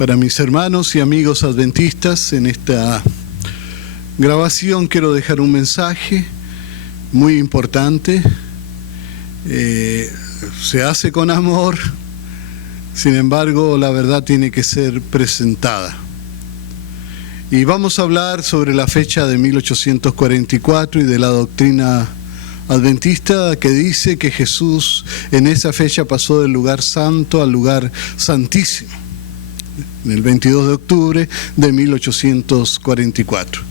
Para mis hermanos y amigos adventistas, en esta grabación quiero dejar un mensaje muy importante. Se hace con amor, sin embargo, la verdad tiene que ser presentada. Y vamos a hablar sobre la fecha de 1844 y de la doctrina adventista que dice que Jesús en esa fecha pasó del lugar santo al lugar santísimo, en el 22 de octubre de 1844.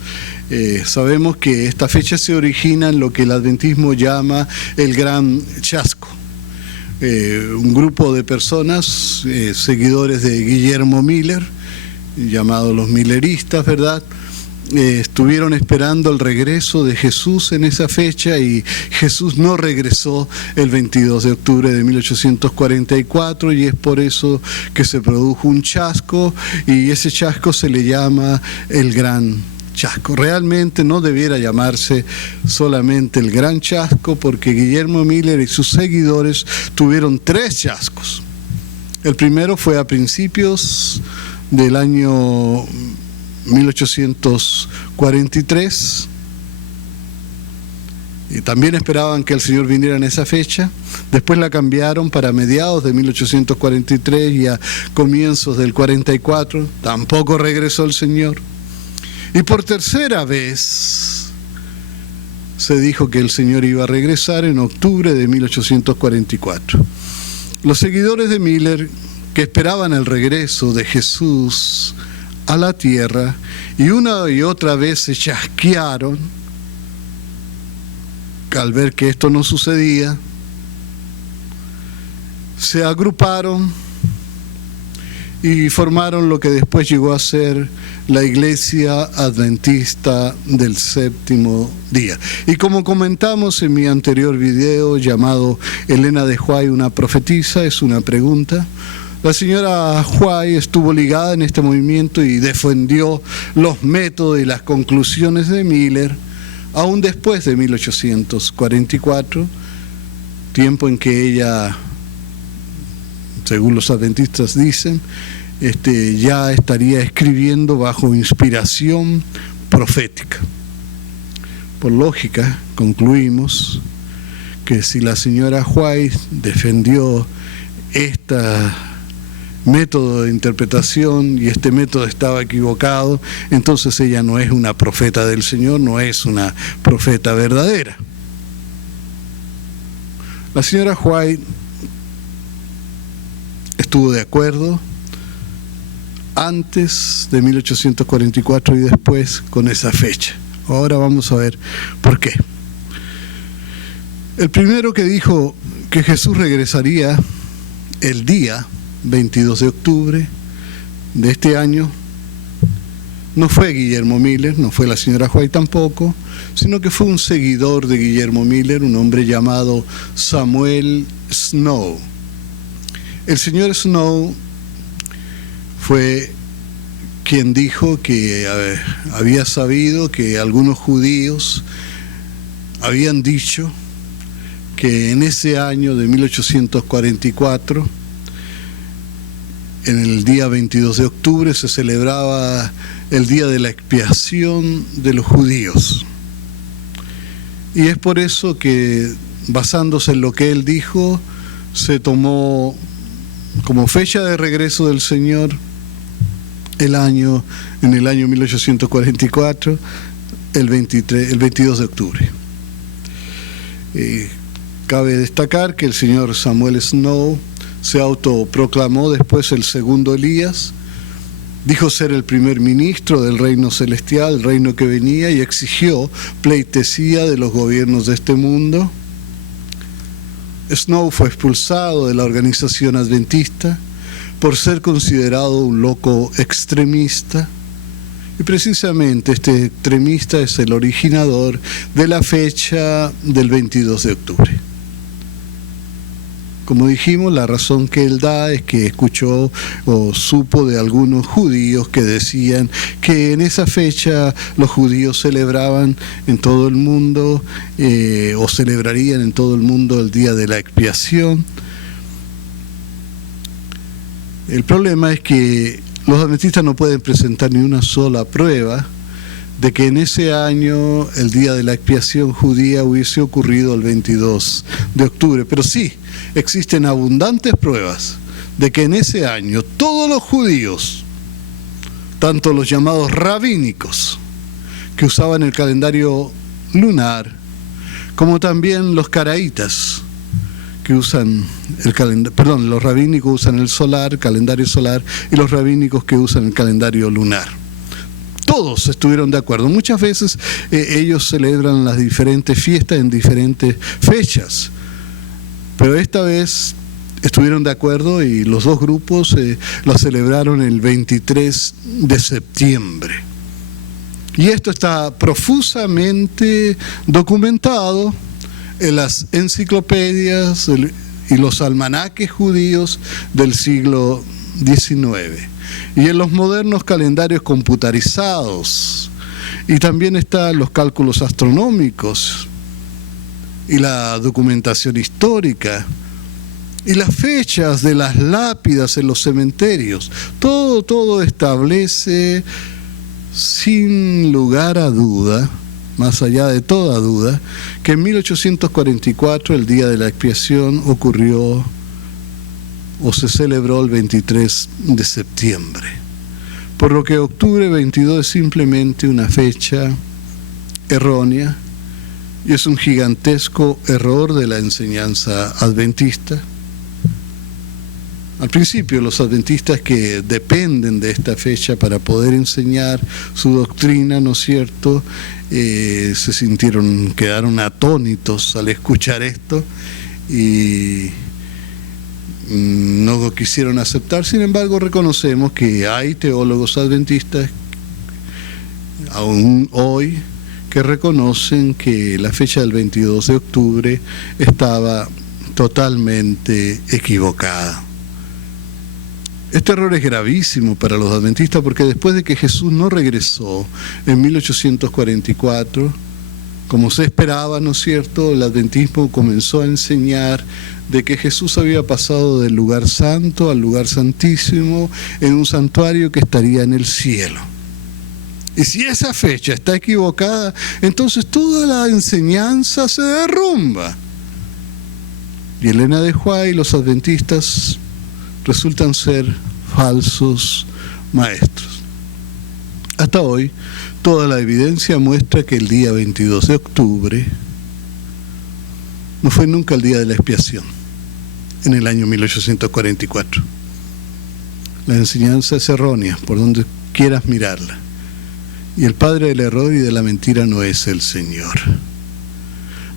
Sabemos que esta fecha se origina en lo que el adventismo llama el Gran Chasco. Un grupo de personas, seguidores de Guillermo Miller, llamados los Milleristas, ¿verdad?, estuvieron esperando el regreso de Jesús en esa fecha y Jesús no regresó el 22 de octubre de 1844 y es por eso que se produjo un chasco y ese chasco se le llama el Gran Chasco. Realmente no debiera llamarse solamente el Gran Chasco porque Guillermo Miller y sus seguidores tuvieron 3 chascos. El primero fue a principios del año 1843 y también esperaban que el Señor viniera en esa fecha. Después la cambiaron para mediados de 1843 y a comienzos del 44 tampoco regresó el Señor. Y por tercera vez se dijo que el Señor iba a regresar en octubre de 1844. Los seguidores de Miller, que esperaban el regreso de Jesús a la tierra, y una y otra vez se chasquearon al ver que esto no sucedía, se agruparon y formaron lo que después llegó a ser la Iglesia Adventista del Séptimo Día. Y como comentamos en mi anterior video llamado Elena de White, una profetisa, es una pregunta. La señora White estuvo ligada en este movimiento y defendió los métodos y las conclusiones de Miller, aún después de 1844, tiempo en que ella, según los adventistas dicen, ya estaría escribiendo bajo inspiración profética. Por lógica, concluimos que si la señora White defendió este método de interpretación y este método estaba equivocado, entonces ella no es una profeta del Señor, no es una profeta verdadera. La señora White estuvo de acuerdo antes de 1844 y después con esa fecha. Ahora vamos a ver por qué. El primero que dijo que Jesús regresaría el día 22 de octubre de este año no fue Guillermo Miller, no fue la señora White tampoco, sino que fue un seguidor de Guillermo Miller, un hombre llamado Samuel Snow. El señor Snow fue quien dijo que había sabido que algunos judíos habían dicho que en ese año de 1844, en el día 22 de octubre, se celebraba el día de la expiación de los judíos. Y es por eso que, basándose en lo que él dijo, se tomó como fecha de regreso del Señor en el año 1844, el 22 de octubre. Cabe destacar que el señor Samuel Snow se autoproclamó después el segundo Elías, dijo ser el primer ministro del reino celestial, el reino que venía, y exigió pleitesía de los gobiernos de este mundo. Snow fue expulsado de la organización adventista por ser considerado un loco extremista, y precisamente este extremista es el originador de la fecha del 22 de octubre. Como dijimos, la razón que él da es que escuchó o supo de algunos judíos que decían que en esa fecha los judíos celebraban en todo el mundo o celebrarían en todo el mundo el día de la expiación. El problema es que Los adventistas no pueden presentar ni una sola prueba de que en ese año el día de la expiación judía hubiese ocurrido el 22 de octubre. Pero sí, existen abundantes pruebas de que en ese año todos los judíos, tanto los llamados rabínicos, que usaban el calendario lunar, como también los caraítas, que usan el calendario, los rabínicos usan el solar, calendario solar, y los rabínicos que usan el calendario lunar. Todos estuvieron de acuerdo. Muchas veces ellos celebran las diferentes fiestas en diferentes fechas, pero esta vez estuvieron de acuerdo y los dos grupos lo celebraron el 23 de septiembre. Y esto está profusamente documentado en las enciclopedias y los almanaques judíos del siglo XIX. Y en los modernos calendarios computarizados. Y también están los cálculos astronómicos y la documentación histórica y las fechas de las lápidas en los cementerios. Todo establece sin lugar a duda, más allá de toda duda, que en 1844 el día de la expiación ocurrió o se celebró el 23 de septiembre. Por lo que octubre 22 es simplemente una fecha errónea y es un gigantesco error de la enseñanza adventista. Al principio los adventistas, que dependen de esta fecha para poder enseñar su doctrina, ¿no es cierto?, quedaron atónitos al escuchar esto y no quisieron aceptar. Sin embargo, reconocemos que hay teólogos adventistas aún hoy que reconocen que la fecha del 22 de octubre estaba totalmente equivocada. Este error es gravísimo para los adventistas porque después de que Jesús no regresó en 1844, como se esperaba, ¿no es cierto?, el adventismo comenzó a enseñar de que Jesús había pasado del lugar santo al lugar santísimo en un santuario que estaría en el cielo. Y si esa fecha está equivocada, entonces toda la enseñanza se derrumba. Y Elena de White y los adventistas resultan ser falsos maestros. Hasta hoy, toda la evidencia muestra que el día 22 de octubre no fue nunca el día de la expiación, en el año 1844. La enseñanza es errónea, por donde quieras mirarla. Y el padre del error y de la mentira no es el Señor.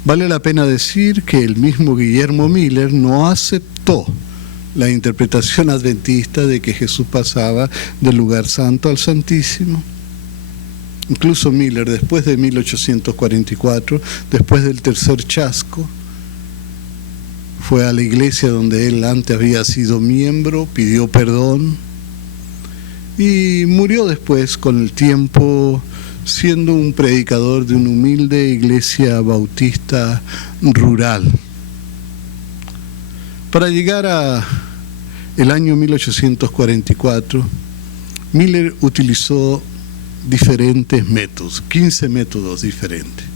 Vale la pena decir que el mismo Guillermo Miller no aceptó la interpretación adventista de que Jesús pasaba del lugar santo al santísimo. Incluso Miller, después de 1844, después del tercer chasco, fue a la iglesia donde él antes había sido miembro, pidió perdón y murió después, con el tiempo, siendo un predicador de una humilde iglesia bautista rural. Para llegar a el año 1844, Miller utilizó diferentes métodos, 15 métodos diferentes.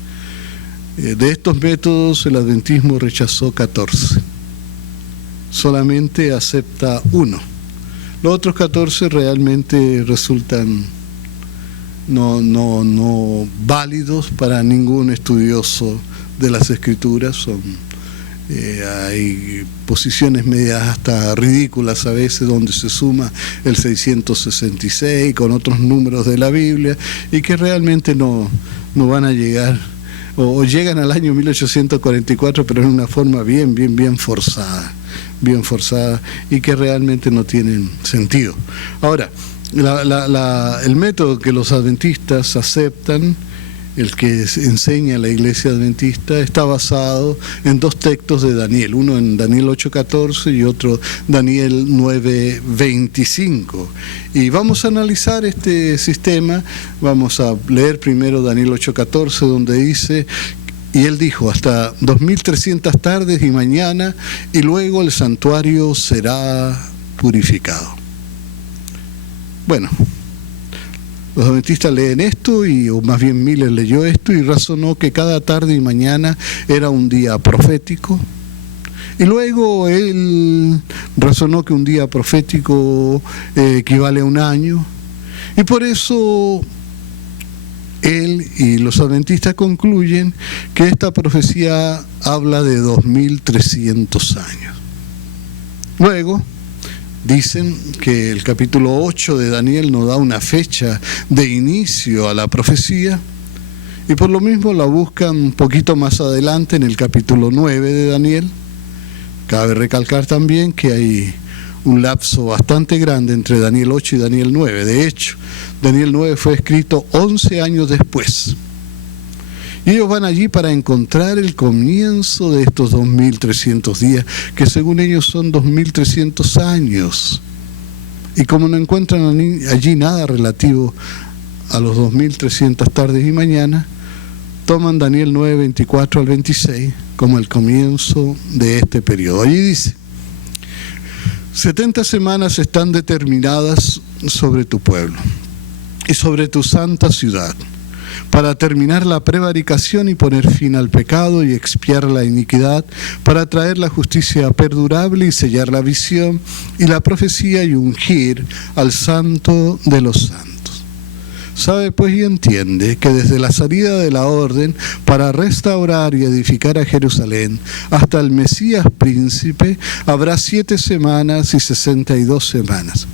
De estos métodos, el adventismo rechazó 14. Solamente acepta uno. Los otros 14 realmente resultan no válidos para ningún estudioso de las Escrituras. Hay posiciones medias hasta ridículas a veces, donde se suma el 666 con otros números de la Biblia y que realmente no van a llegar, o llegan al año 1844, pero en una forma bien forzada, y que realmente no tienen sentido. Ahora, el método que los adventistas aceptan, el que enseña la iglesia adventista, está basado en dos textos de Daniel, uno en Daniel 8:14 y otro Daniel 9:25. Y vamos a analizar este sistema. Vamos a leer primero Daniel 8:14, donde dice: y él dijo, hasta 2300 tardes y mañana, y luego el santuario será purificado. Bueno, los adventistas leen esto, o más bien Miller leyó esto y razonó que cada tarde y mañana era un día profético. Y luego él razonó que un día profético equivale a un año. Y por eso él y los adventistas concluyen que esta profecía habla de 2300 años. Luego dicen que el capítulo 8 de Daniel nos da una fecha de inicio a la profecía, y por lo mismo la buscan un poquito más adelante en el capítulo 9 de Daniel. Cabe recalcar también que hay un lapso bastante grande entre Daniel 8 y Daniel 9. De hecho, Daniel 9 fue escrito 11 años después. Y ellos van allí para encontrar el comienzo de estos 2300 días, que según ellos son 2300 años. Y como no encuentran allí nada relativo a los 2300 tardes y mañanas, toman Daniel 9, 24 al 26 como el comienzo de este periodo. Allí dice: 70 semanas están determinadas sobre tu pueblo y sobre tu santa ciudad, para terminar la prevaricación y poner fin al pecado y expiar la iniquidad, para traer la justicia perdurable y sellar la visión y la profecía y ungir al santo de los santos. Sabe pues y entiende que desde la salida de la orden para restaurar y edificar a Jerusalén hasta el Mesías príncipe habrá 7 semanas y 62 semanas.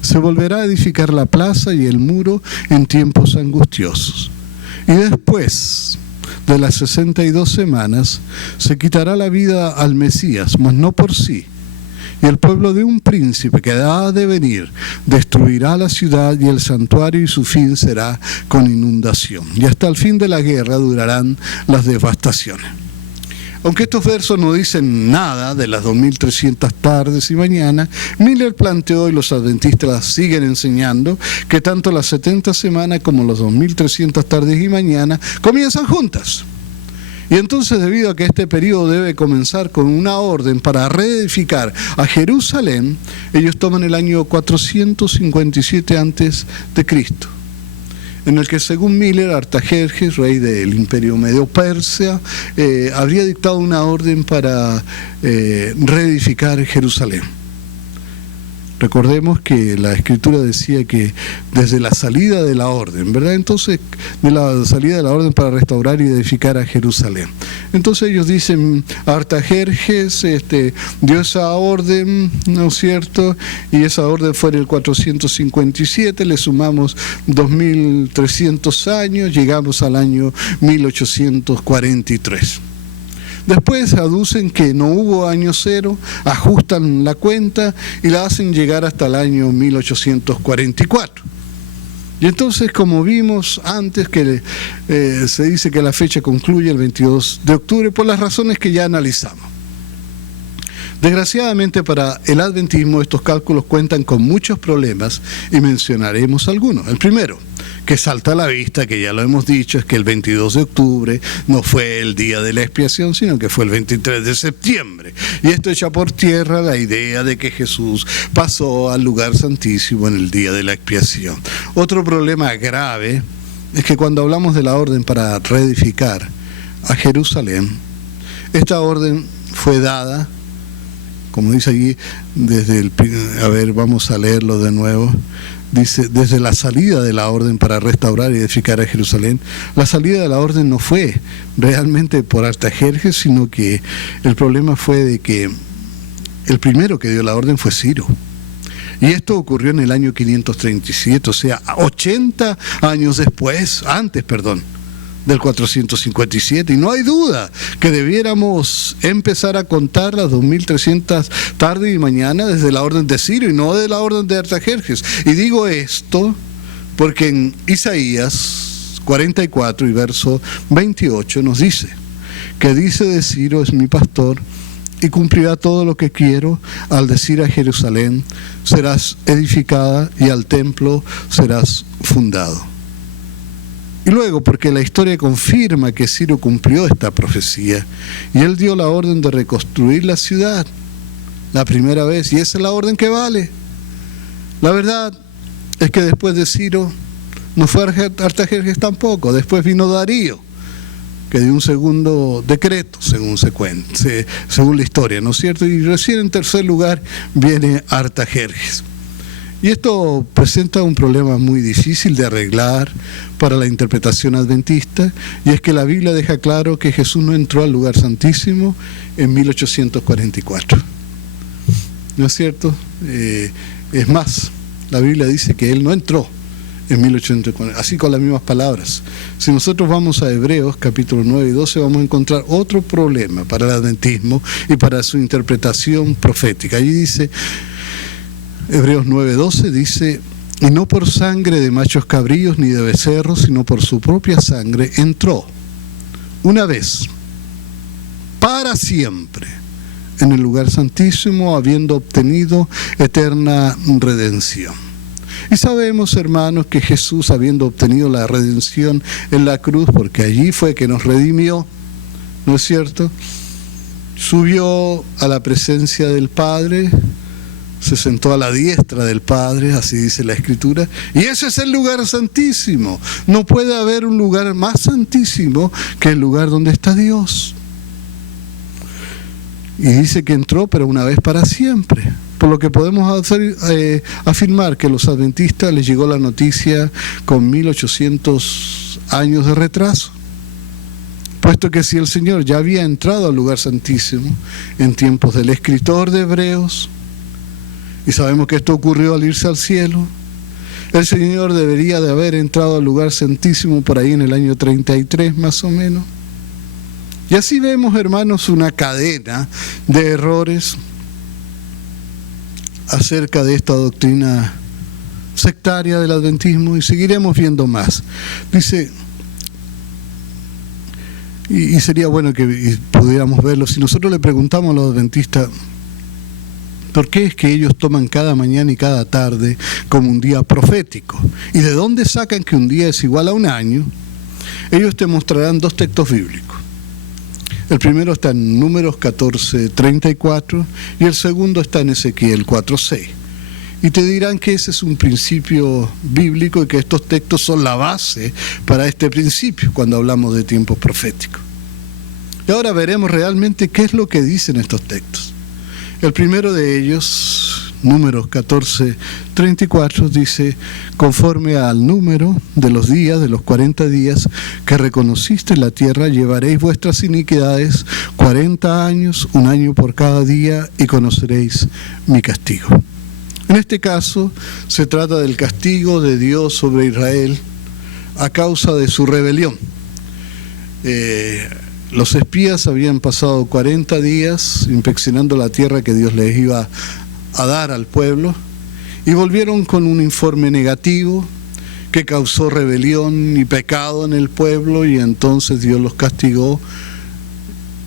Se volverá a edificar la plaza y el muro en tiempos angustiosos. Y después de las 62 semanas se quitará la vida al Mesías, mas no por sí. Y el pueblo de un príncipe que ha de venir destruirá la ciudad y el santuario, y su fin será con inundación. Y hasta el fin de la guerra durarán las devastaciones. Aunque estos versos no dicen nada de las 2300 tardes y mañanas, Miller planteó, y los adventistas siguen enseñando, que tanto las 70 semanas como las 2300 tardes y mañanas comienzan juntas. Y entonces, debido a que este periodo debe comenzar con una orden para reedificar a Jerusalén, ellos toman el año 457 a.C., en el que, según Miller, Artajerjes, rey del Imperio Medio Persia, habría dictado una orden para reedificar Jerusalén. Recordemos que la Escritura decía que desde la salida de la orden, ¿verdad? Entonces, de la salida de la orden para restaurar y edificar a Jerusalén. Entonces ellos dicen, Artajerjes dio esa orden, ¿no es cierto? Y esa orden fue en el 457, le sumamos 2300 años, llegamos al año 1843. Después aducen que no hubo año cero, ajustan la cuenta y la hacen llegar hasta el año 1844. Y entonces, como vimos antes, que se dice que la fecha concluye el 22 de octubre por las razones que ya analizamos. Desgraciadamente para el adventismo estos cálculos cuentan con muchos problemas y mencionaremos algunos. El primero, que salta a la vista, que ya lo hemos dicho, es que el 22 de octubre no fue el día de la expiación, sino que fue el 23 de septiembre. Y esto echa por tierra la idea de que Jesús pasó al lugar santísimo en el día de la expiación. Otro problema grave es que cuando hablamos de la orden para reedificar a Jerusalén, esta orden fue dada, como dice allí, vamos a leerlo de nuevo. Dice, desde la salida de la orden para restaurar y edificar a Jerusalén. La salida de la orden no fue realmente por Artajerjes, sino que el problema fue de que el primero que dio la orden fue Ciro. Y esto ocurrió en el año 537, o sea, 80 años antes del 457, y no hay duda que debiéramos empezar a contar las 2300 tardes y mañana desde la orden de Ciro y no de la orden de Artajerjes. Y digo esto porque en Isaías 44 y verso 28 nos dice que dice de Ciro: es mi pastor y cumplirá todo lo que quiero, al decir a Jerusalén, serás edificada, y al templo serás fundado. Y luego, porque la historia confirma que Ciro cumplió esta profecía, y él dio la orden de reconstruir la ciudad, la primera vez, y esa es la orden que vale. La verdad es que después de Ciro no fue Artajerjes tampoco, después vino Darío, que dio un segundo decreto, según la historia, ¿no es cierto? Y recién en tercer lugar viene Artajerjes. Y esto presenta un problema muy difícil de arreglar para la interpretación adventista, y es que la Biblia deja claro que Jesús no entró al lugar santísimo en 1844. ¿No es cierto? Es más, la Biblia dice que Él no entró en 1840, así con las mismas palabras. Si nosotros vamos a Hebreos capítulo 9 y 12, vamos a encontrar otro problema para el adventismo y para su interpretación profética. Allí dice, Hebreos 9:12 dice: y no por sangre de machos cabríos ni de becerros, sino por su propia sangre entró una vez para siempre en el lugar santísimo, habiendo obtenido eterna redención. Y sabemos, hermanos, que Jesús, habiendo obtenido la redención en la cruz, porque allí fue que nos redimió, ¿no es cierto?, subió a la presencia del Padre, se sentó a la diestra del Padre, así dice la Escritura, y ese es el lugar santísimo. No puede haber un lugar más santísimo que el lugar donde está Dios. Y dice que entró, pero una vez para siempre. Por lo que podemos afirmar que a los adventistas les llegó la noticia con 1800 años de retraso, puesto que si el Señor ya había entrado al lugar santísimo en tiempos del escritor de Hebreos, y sabemos que esto ocurrió al irse al cielo, el Señor debería de haber entrado al lugar santísimo por ahí en el año 33 más o menos. Y así vemos, hermanos, una cadena de errores acerca de esta doctrina sectaria del adventismo, y seguiremos viendo más. Dice, y sería bueno que pudiéramos verlo, si nosotros le preguntamos a los adventistas, ¿por qué es que ellos toman cada mañana y cada tarde como un día profético? ¿Y de dónde sacan que un día es igual a un año? Ellos te mostrarán dos textos bíblicos. El primero está en Números 14:34 y el segundo está en Ezequiel 4:6. Y te dirán que ese es un principio bíblico y que estos textos son la base para este principio cuando hablamos de tiempos proféticos. Y ahora veremos realmente qué es lo que dicen estos textos. El primero de ellos, Números 14:34, dice: conforme al número de los días, de los 40 días que reconociste en la tierra, llevaréis vuestras iniquidades 40 años, un año por cada día, y conoceréis mi castigo. En este caso, se trata del castigo de Dios sobre Israel a causa de su rebelión. Los espías habían pasado 40 días inspeccionando la tierra que Dios les iba a dar al pueblo y volvieron con un informe negativo que causó rebelión y pecado en el pueblo, y entonces Dios los castigó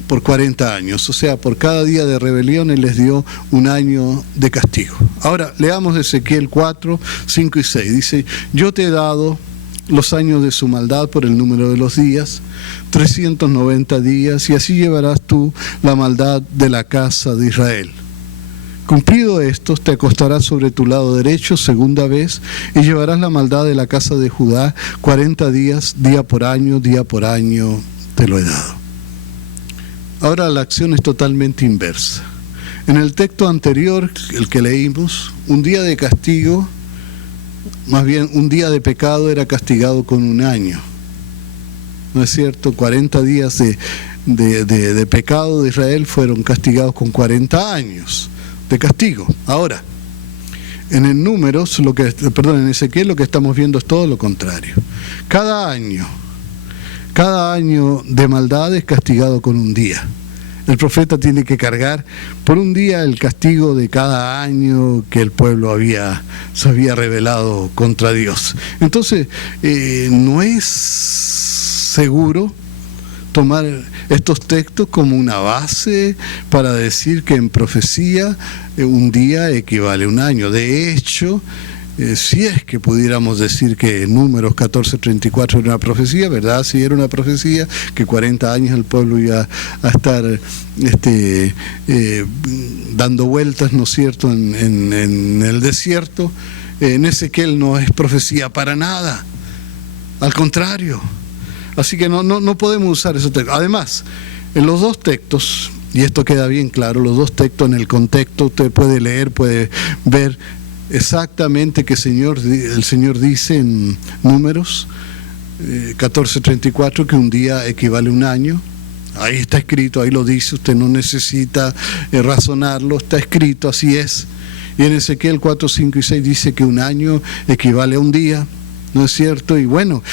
por 40 años. O sea, por cada día de rebelión Él les dio un año de castigo. Ahora, leamos Ezequiel 4, 5 y 6. Dice: yo te he dado los años de su maldad por el número de los días, 390 días, y así llevarás tú la maldad de la casa de Israel. Cumplido estos, te acostarás sobre tu lado derecho segunda vez, y llevarás la maldad de la casa de Judá 40 días, día por año te lo he dado. Ahora la acción es totalmente inversa. En el texto anterior, el que leímos, un día de castigo, más bien un día de pecado, era castigado con un año. ¿No es cierto? 40 días de pecado de Israel fueron castigados con 40 años de castigo. Ahora, en el Números, en Ezequiel, lo que estamos viendo es todo lo contrario. Cada año de maldad es castigado con un día. El profeta tiene que cargar por un día el castigo de cada año que el pueblo se había rebelado contra Dios. Entonces, no es seguro tomar estos textos como una base para decir que en profecía un día equivale a un año. De hecho, si es que pudiéramos decir que Números 14:34 era una profecía, ¿verdad? Sí, era una profecía, que 40 años el pueblo iba a estar dando vueltas, ¿no es cierto?, en el desierto. En Ezequiel no es profecía para nada, al contrario. Así que no podemos usar esos textos. Además, en los dos textos, y esto queda bien claro, los dos textos en el contexto, usted puede leer, puede ver exactamente que el Señor dice en Números 14:34 que un día equivale a un año. Ahí está escrito, ahí lo dice, usted no necesita razonarlo, está escrito, así es. Y en Ezequiel 4, 5 y 6 dice que un año equivale a un día, ¿no es cierto? Y bueno,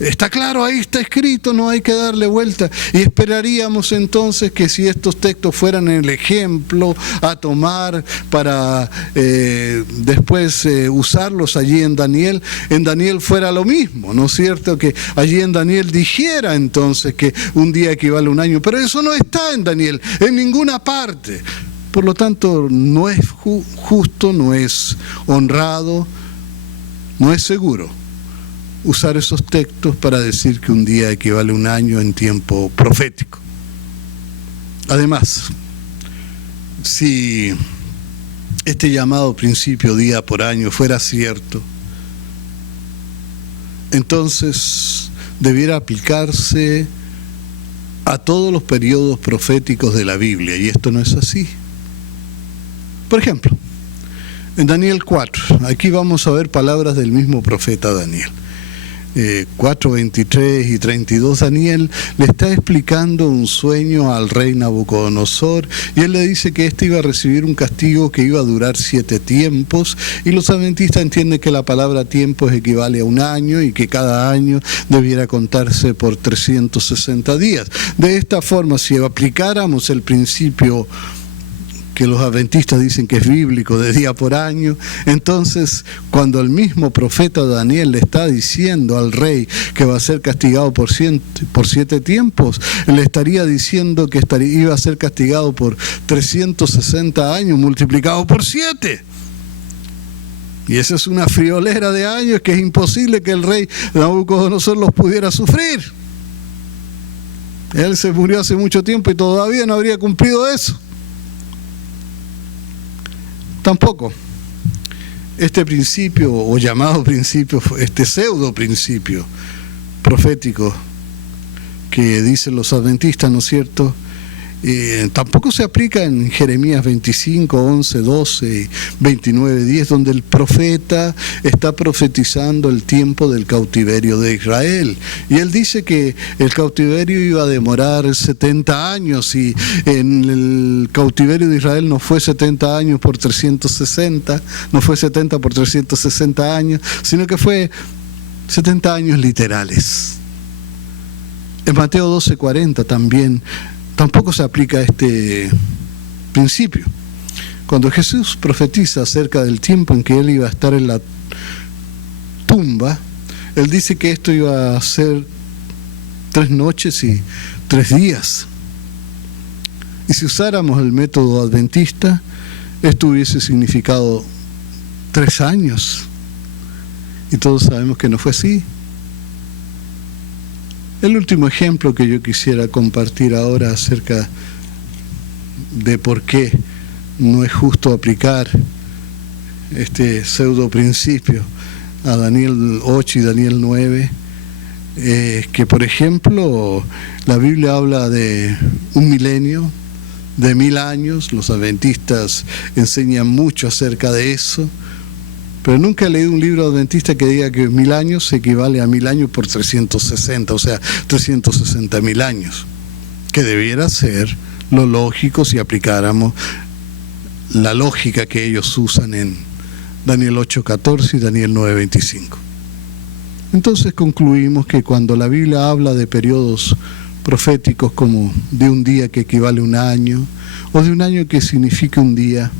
está claro, ahí está escrito, no hay que darle vuelta. Y esperaríamos entonces que si estos textos fueran el ejemplo a tomar para después usarlos allí en Daniel fuera lo mismo, ¿no es cierto? Que allí en Daniel dijera entonces que un día equivale a un año, pero eso no está en Daniel, en ninguna parte. Por lo tanto, no es justo, no es honrado, no es seguro usar esos textos para decir que un día equivale a un año en tiempo profético. Además, si este llamado principio día por año fuera cierto, entonces debiera aplicarse a todos los periodos proféticos de la Biblia, y esto no es así. Por ejemplo, en Daniel 4, aquí vamos a ver palabras del mismo profeta Daniel. 4, 23 y 32, Daniel le está explicando un sueño al rey Nabucodonosor, y él le dice que éste iba a recibir un castigo que iba a durar 7 tiempos, y los adventistas entienden que la palabra tiempos equivale a un año, y que cada año debiera contarse por 360 días. De esta forma, si aplicáramos el principio que los adventistas dicen que es bíblico, de día por año, entonces cuando el mismo profeta Daniel le está diciendo al rey que va a ser castigado por 7 tiempos, le estaría diciendo que iba a ser castigado por 360 años multiplicado por 7. Y esa es una friolera de años que es imposible que el rey Nabucodonosor los pudiera sufrir. Él se murió hace mucho tiempo y todavía no habría cumplido eso. Tampoco este principio, o llamado principio, este pseudo principio profético que dicen los adventistas, ¿no es cierto?, tampoco se aplica en Jeremías 25, 11, 12, 29, 10, donde el profeta está profetizando el tiempo del cautiverio de Israel. Y él dice que el cautiverio iba a demorar 70 años, y en el cautiverio de Israel no fue 70 años por 360, no fue 70 por 360 años, sino que fue 70 años literales. En Mateo 12:40 tampoco se aplica este principio. Cuando Jesús profetiza acerca del tiempo en que él iba a estar en la tumba, él dice que esto iba a ser 3 noches y 3 días. Y si usáramos el método adventista, esto hubiese significado 3 años. Y todos sabemos que no fue así. El último ejemplo que yo quisiera compartir ahora acerca de por qué no es justo aplicar este pseudo principio a Daniel 8 y Daniel 9, es que, por ejemplo, la Biblia habla de un milenio, de 1000 años. Los adventistas enseñan mucho acerca de eso, pero nunca he leído un libro adventista que diga que 1000 años equivale a 1000 años por 360, o sea, 360.000 años, que debiera ser lo lógico si aplicáramos la lógica que ellos usan en Daniel 8:14 y Daniel 9:25. Entonces concluimos que cuando la Biblia habla de periodos proféticos como de un día que equivale a un año, o de un año que significa un día,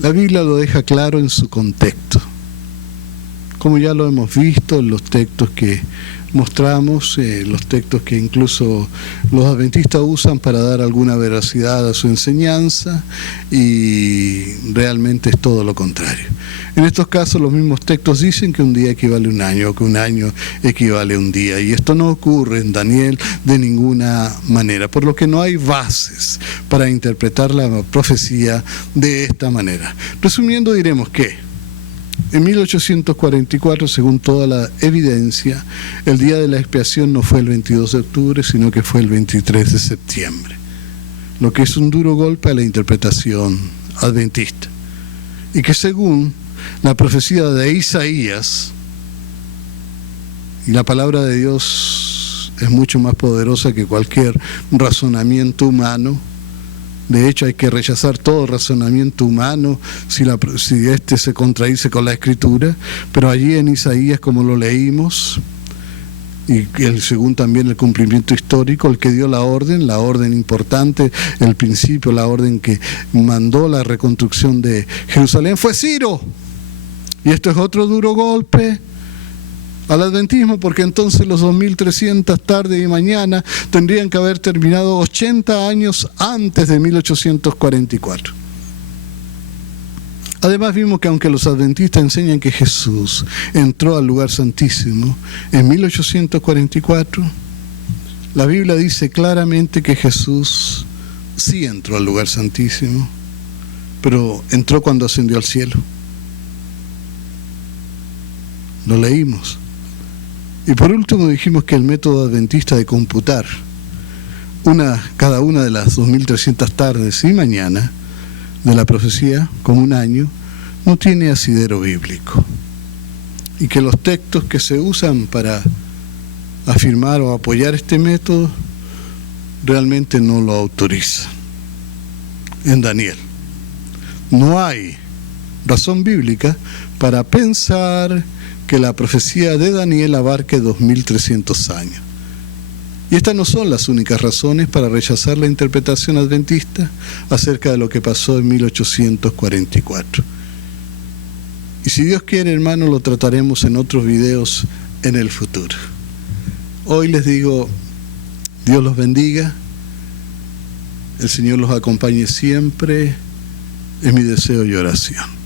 la Biblia lo deja claro en su contexto como ya lo hemos visto en los textos que mostramos, los textos que incluso los adventistas usan para dar alguna veracidad a su enseñanza, y realmente es todo lo contrario. En estos casos los mismos textos dicen que un día equivale a un año, o que un año equivale a un día, y esto no ocurre en Daniel de ninguna manera, por lo que no hay bases para interpretar la profecía de esta manera. Resumiendo, diremos que en 1844, según toda la evidencia, el día de la expiación no fue el 22 de octubre, sino que fue el 23 de septiembre, lo que es un duro golpe a la interpretación adventista. Y que según la profecía de Isaías, y la palabra de Dios es mucho más poderosa que cualquier razonamiento humano. De hecho, hay que rechazar todo razonamiento humano si este se contradice con la Escritura, pero allí en Isaías, como lo leímos, y según también el cumplimiento histórico, el que dio la orden importante, el principio, la orden que mandó la reconstrucción de Jerusalén, fue Ciro. Y esto es otro duro golpe al adventismo, porque entonces los 2300 tarde y mañana tendrían que haber terminado 80 años antes de 1844. Además vimos que aunque los adventistas enseñan que Jesús entró al lugar santísimo en 1844, la Biblia dice claramente que Jesús sí entró al lugar santísimo, pero entró cuando ascendió al cielo. Lo leímos. Y por último dijimos que el método adventista de computar cada una de las 2300 tardes y mañana de la profecía como un año no tiene asidero bíblico, y que los textos que se usan para afirmar o apoyar este método realmente no lo autorizan. En Daniel no hay razón bíblica para pensar que la profecía de Daniel abarque 2300 años. Y estas no son las únicas razones para rechazar la interpretación adventista acerca de lo que pasó en 1844. Y si Dios quiere, hermano, lo trataremos en otros videos en el futuro. Hoy les digo, Dios los bendiga, el Señor los acompañe siempre, es mi deseo y oración.